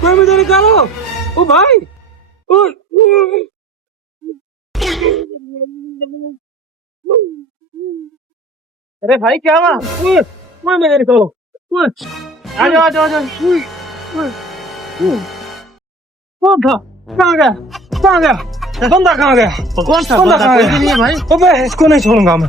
कोई मुझे निकालो। ओ भाई, अरे भाई क्या हुआ? कोई मुझे निकालो। आ जाओ आ जाओ आ जाओ। कौन था? कहाँ गया? कहाँ गया? बंदा कहाँ गया? कौन सा बंदा बंदा? कहाँ कोई गया? भी नहीं है भाई। अबे इसको नहीं छोड़ूंगा मैं।